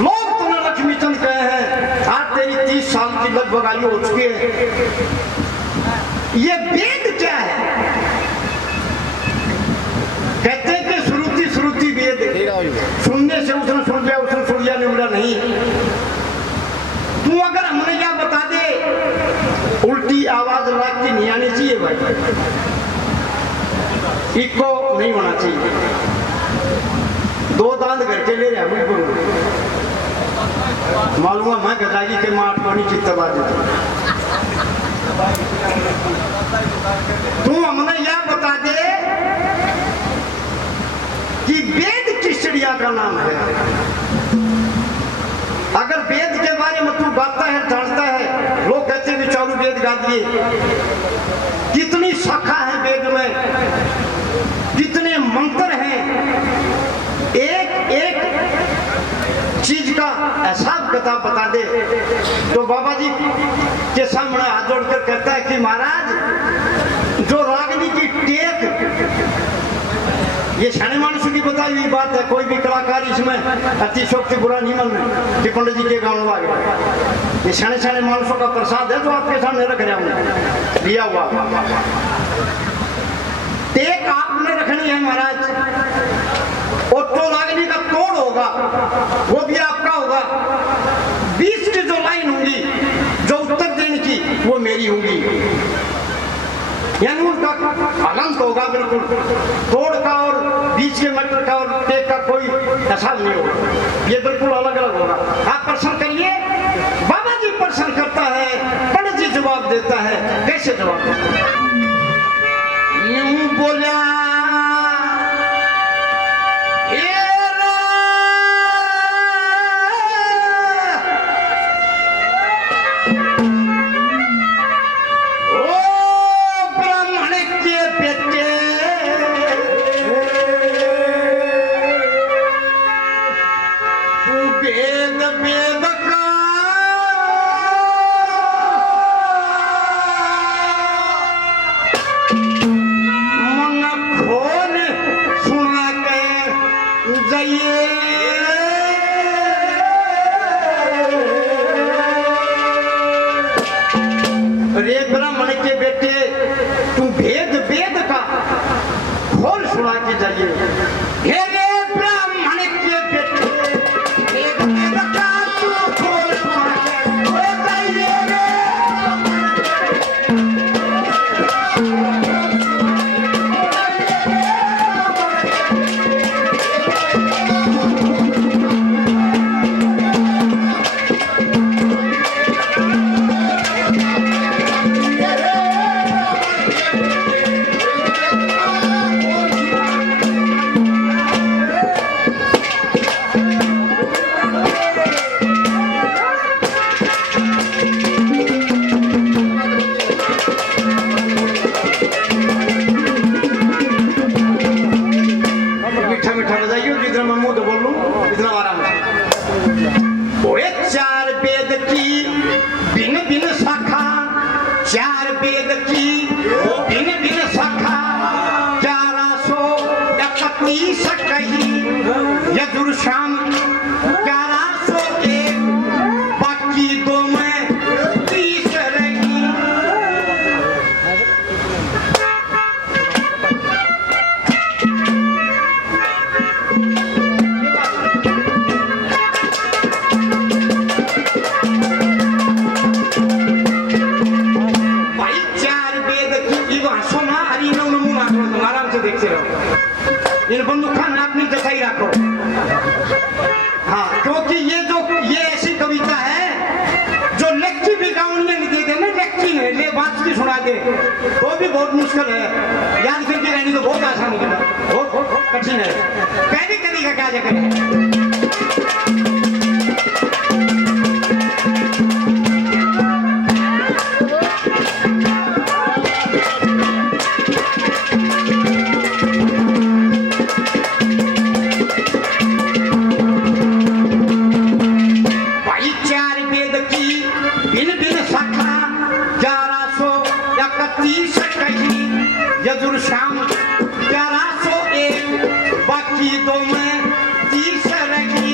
लोग तुम्हें लक्ष्मीचंद कहे हैं, आज तेरी 30 साल की लगभग आयु हो चुकी है। ये वेद क्या है? कहते हैं कि श्रुति श्रुति वेद, सुनने से उसने सुन लिया, उसने सुन लिया, नहीं बोला नहीं। तू अगर हमने क्या बता दे, उल्टी आवाज लाग की नहीं आनी चाहिए भाई, इको नहीं होना चाहिए। 2 दांत घर के ले रहा मालूम है, मैं गजागी के माँ अटवानी चित्तवा देता। तू हमने यह बता दे कि वेद किस चिड़िया का नाम है। अगर वेद के बारे में तू गाता है, जानता है, लोग कहते हैं चालू वेद गा दिए। कितनी शाखा है वेद में, कितने मंत्र हैं, एक एक चीज का हिसाब किताब बता दे। तो बाबा जी के सामने हाथ जोड़कर कहता है कि महाराज, जो रागनी की टेक, ये शाने मानुष की बताई हुई बात है। कोई भी कलाकार इसमें अतिशोक्ति बुरा नहीं मन कि पंडित जी के गाँव वाले, ये शाने शाने मानुषों का प्रसाद है जो आपके सामने रख रहे हमने लिया हुआ। टेक आपने रखनी है महाराज, और तो रागनी का तोड़ होगा वो भी आपका होगा। 20 की जो लाइन होंगी जो उत्तर देने की, वो मेरी होंगी। यानी उनका अनंत होगा बिल्कुल, तोड़ का और बीच के मीटर का और टेक का कोई हिसाब नहीं होगा, ये बिल्कुल अलग अलग होगा। आप प्रश्न करिए, बाबा जी प्रश्न करता है, पंडित जी जवाब देता है। कैसे जवाब देता है? यूं बोला इन बंदूक अपनी जसाई रखो। हाँ, क्योंकि ये ऐसी कविता है जो लेक्ची भी गाउन में नहीं देते ना, लेक्ची नहीं ले बात की सुना दे तो भी बहुत मुश्किल है, याद करके रहनी तो बहुत आसान है, बहुत कठिन है। कहने कभी का क्या जगह बाकी दो में तीसरा की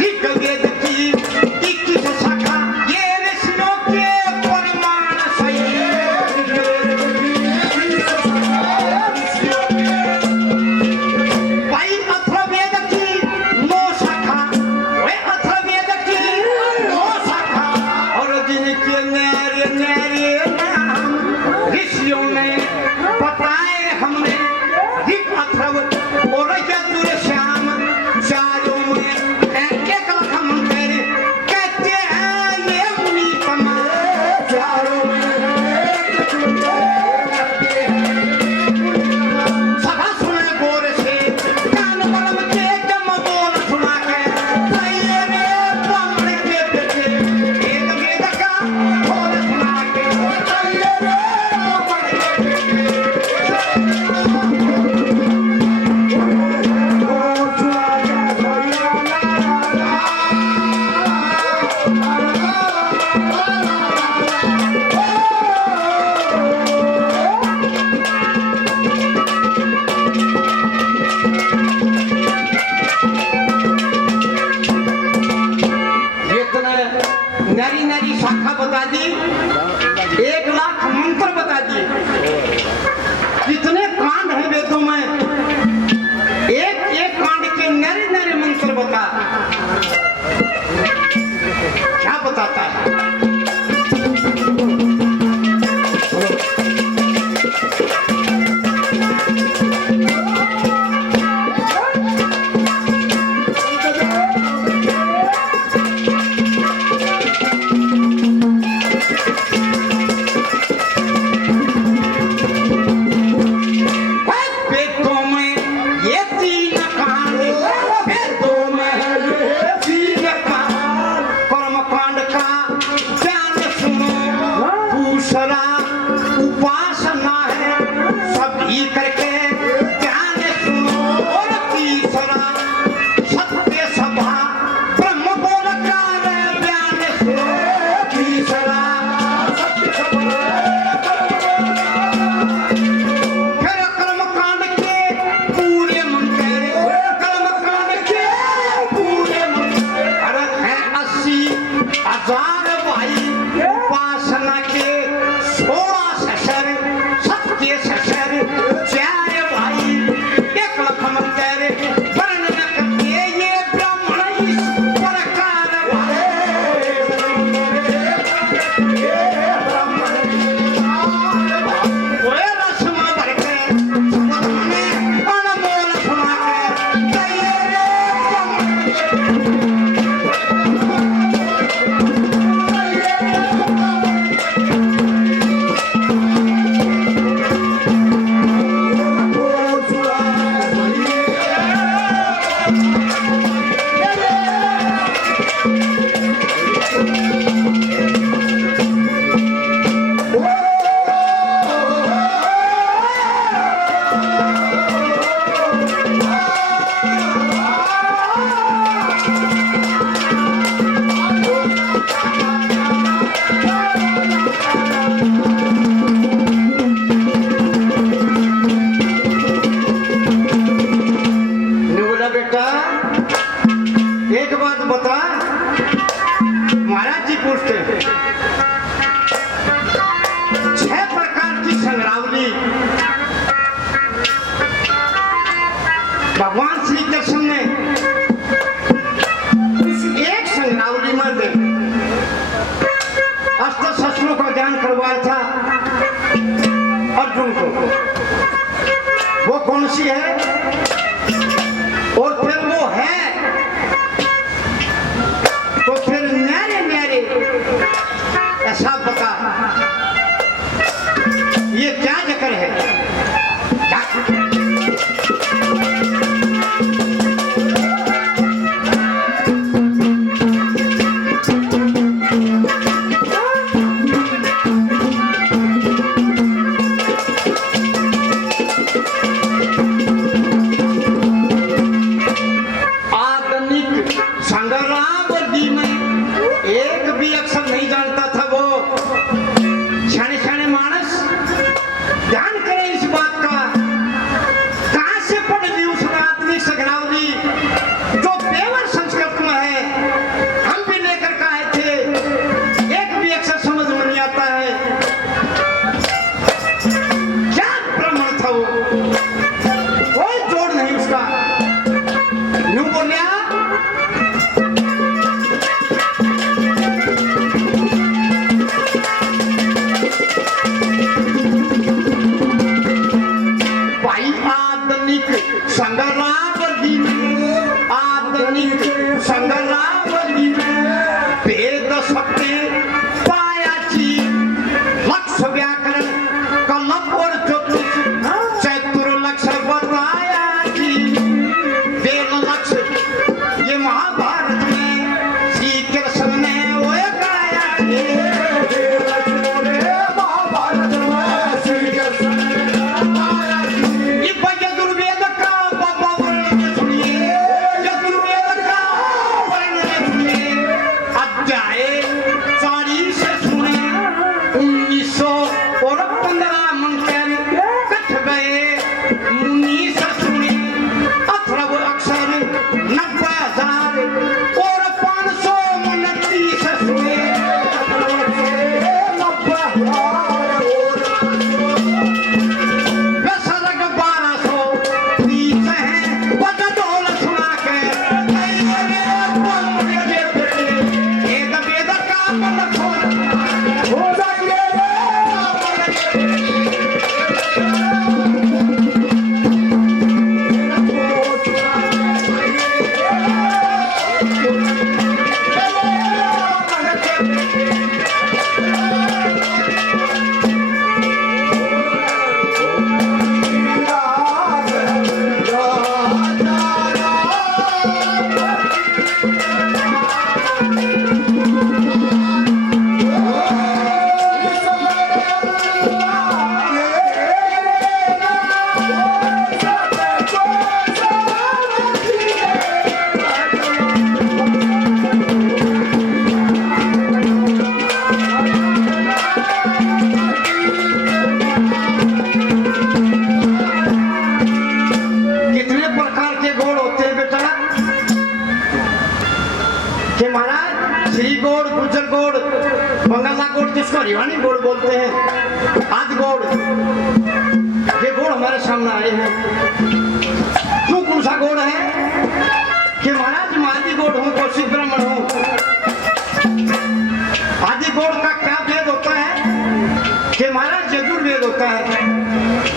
ऋग्वेद नरी शाखा बता दी, 1,00,000 मंत्र बता दिए। कितने कांड हैं वेदों में, एक एक कांड के नरे नरे मंत्र बता, क्या बताता है? भगवान श्री कृष्ण ने उस एक संग्रावली में अस्त्र शस्त्रों का ज्ञान करवाया था अर्जुन को। वो कौन सी है और फिर वो है तो फिर न्यारे न्यारे ऐसा बता, ये क्या जिक्र है? कि महाराज श्री गोड़, गुजर गोड़, बंगाला गोड़, जिसको हरिवाणी गोड़ बोलते हैं, आदि गोड़, ये गोड़ हमारे सामने आए हैं। तू कौन सा गोड़ है? कि महाराज मैं आदि गोड़ हूँ, कौशिक ब्राह्मण हूँ। आदि गोड़ का क्या वेद होता है? कि महाराज यजुर्वेद होता है।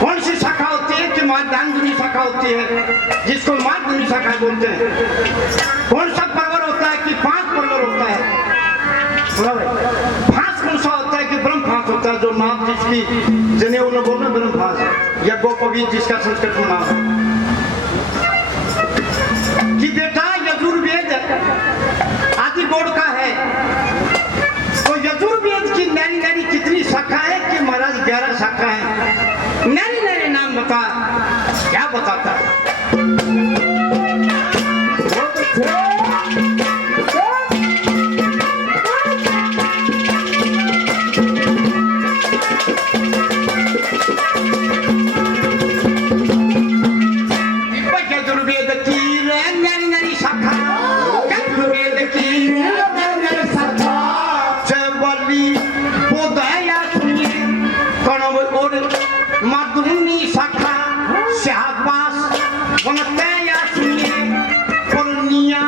कौन सी शाखा होती है? कि मार्गदर्शनी शाखा होती है, जिसको मार्गदर्शनी शाखा बोलते हैं। कौन सा पर्वर होता है? कि 5 पर्वर होता है। फांस कौन सा होता है? कि ब्रह्म फांस होता है, जो नाम जिसकी जनेऊ ने बोलना ब्रह्म फांस, या गोपवीर जिसका संस्कृत में नाम है। कि बेटा यजुर्वेद आदि गोड़ का है, तो यजुर्वेद की नैनी नैनी कितनी शाखा है? कि महाराज 11 शाखा है। नैनी नैनी नाम बता, क्या बताता है? यजुर्वेद की नैनी नैनी शाखा, यजुर्वेद की नैनी शाखा, जबली बोधया सुनिए, कणव और मार्गदर्शनी शाखा, शाहबास वनतया सुनिए, पुरनिया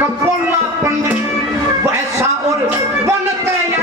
कपोला पंडित वैसा और वनतया।